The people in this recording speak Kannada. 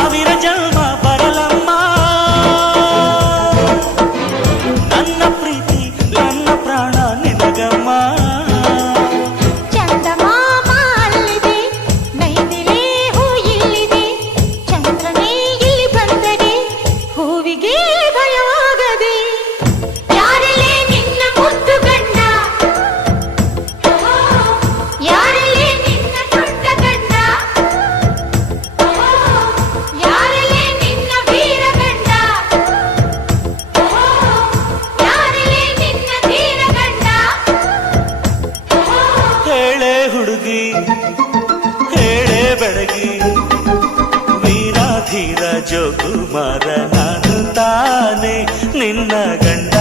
ಸಾವಿರ ಜನ್ಮ ಬರಲಮ್ಮ ನನ್ನ ಪ್ರೀತಿ ನನ್ನ ಪ್ರಾಣ ನಿನಗಮ್ಮ ಚಂದಮಾಮ ಅಲ್ಲಿದೆ ನೈದಿಲೆ ಹೂ ಇಲ್ಲಿದೆ ಚಂದ್ರನೇ ಇಲ್ಲಿ ಬಂದರೆ ಹೂವಿಗೆ ಭಯವಾಗದೆ ಯಾರಲ್ಲೇ ನಿನ್ನ ಮುದ್ದು ಗಂಡ ಯಾರಲ್ಲೇ ನಿನ್ನ ದೊಡ್ಡ ಗಂಡ ಯಾರಲ್ಲೇ ನಿನ್ನ ವೀರ ಗಂಡ ಯಾರಲ್ಲೇ ನಿನ್ನ ಧೀರ ಗಂಡ ಹೇಳೆ ಹುಡುಗಿ ಹೇಳೆ ಬೆಳಗಿ ವೀರಾಧೀರ ಜೋಕುಮಾರ ನಾನು ತಾನೆ ನಿನ್ನ ಗಂಡ